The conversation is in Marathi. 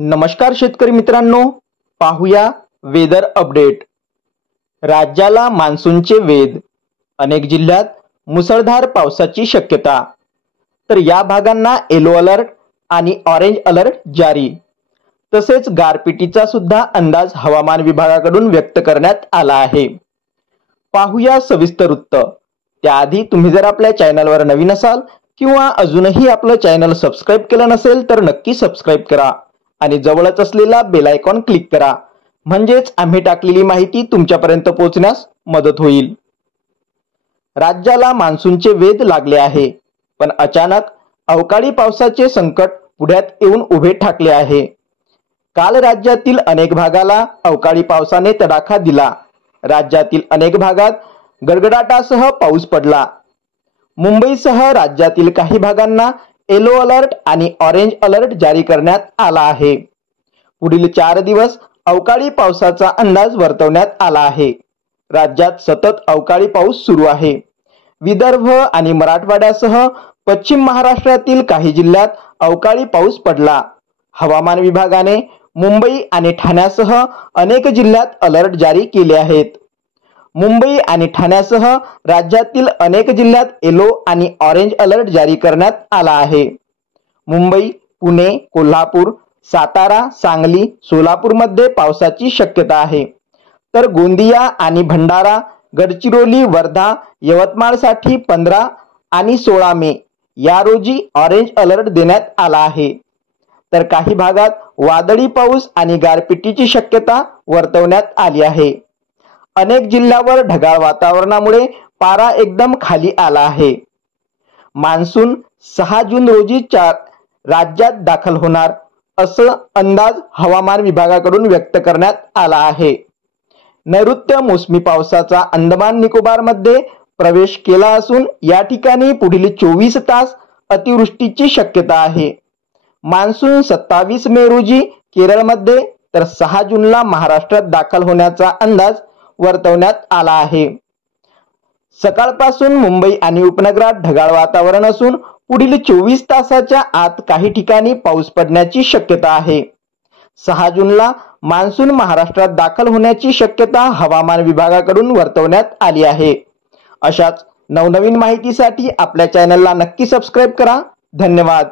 नमस्कार शेतकरी मित्रांनो, पाहूया वेदर अपडेट। राज्याला मान्सूनचे वेध, अनेक जिल्ह्यात मुसळधार पावसाची शक्यता। तर या भागांना येलो अलर्ट आणि ऑरेंज अलर्ट जारी। तसेच गारपिटीचा सुद्धा अंदाज हवामान विभागाकडून व्यक्त करण्यात आला आहे। पाहूया सविस्तर वृत्त। त्याआधी तुम्ही जर आपल्या चॅनलवर नवीन असाल किंवा अजूनही आपलं चॅनल सबस्क्राइब केलं नसेल तर नक्की सबस्क्राइब करा आणि जवळच असलेला बेल आयकॉन क्लिक करा, म्हणजेच आम्ही टाकलेली माहिती तुमच्यापर्यंत पोहोचण्यास मदत होईल। राज्याला मान्सूनचे वेध लागले आहे, पण अचानक अवकाळी पावसाचे संकट पुढ्यात येऊन उभे ठाकले आहे। काल राज्यातील अनेक भागाला अवकाळी पावसाने तडाखा दिला। राज्यातील अनेक भागात गडगडाटासह पाऊस पडला। मुंबईसह राज्यातील काही भागांना येलो अलर्ट आणि ऑरेंज अलर्ट जारी करण्यात आला आहे। पुढील 4 दिवस अवकाळी पावसाचा अंदाज वर्तवण्यात आला आहे। राज्यात सतत अवकाळी पाऊस सुरू आहे। विदर्भ आणि मराठवाड्यासह पश्चिम महाराष्ट्रातील काही जिल्ह्यात अवकाळी पाऊस पडला। हवामान विभागाने मुंबई आणि ठाण्यासह अनेक जिल्ह्यात अलर्ट जारी केले आहेत। मुंबई आणि ठाण्यासह राज्यातील अनेक जिल्ह्यात येलो आणि ऑरेंज अलर्ट जारी करण्यात आला आहे। मुंबई, पुणे, कोल्हापूर, सातारा, सांगली, सोलापूरमध्ये पावसाची शक्यता आहे। तर गोंदिया आणि भंडारा, गडचिरोली, वर्धा, यवतमाळसाठी 15 आणि 16 मे या रोजी ऑरेंज अलर्ट देण्यात आला आहे। तर काही भागात वादळी पाऊस आणि गारपिटीची शक्यता वर्तवण्यात आली आहे। अनेक जिल्ह्यावर ढगाळ वातावरणामुळे पारा एकदम खाली आला आहे। मान्सून 6 जून रोजी राज्यात दाखल होणार असं अंदाज हवामान विभागाकडून व्यक्त करण्यात आला आहे। नैऋत्य मोसमी पावसाचा अंदमान निकोबार मध्ये प्रवेश केला असून या ठिकाणी पुढील 24 तास अतिवृष्टीची शक्यता आहे। मान्सून 27 मे रोजी केरळमध्ये तर 6 जूनला महाराष्ट्रात दाखल होण्याचा अंदाज वर्तवण्यात आला आहे। सकाळपासून मुंबई आणि उपनगरात ढगाळ वातावरण असून पुढील 24 तासाच्या आत काही ठिकाणी पाऊस पडण्याची शक्यता आहे। 6 जूनला मान्सून महाराष्ट्रात दाखल होण्याची शक्यता हवामान विभागाकडून वर्तवण्यात आली आहे। अशाच नवनवीन माहितीसाठी आपल्या चॅनलला नक्की सबस्क्राइब करा। धन्यवाद।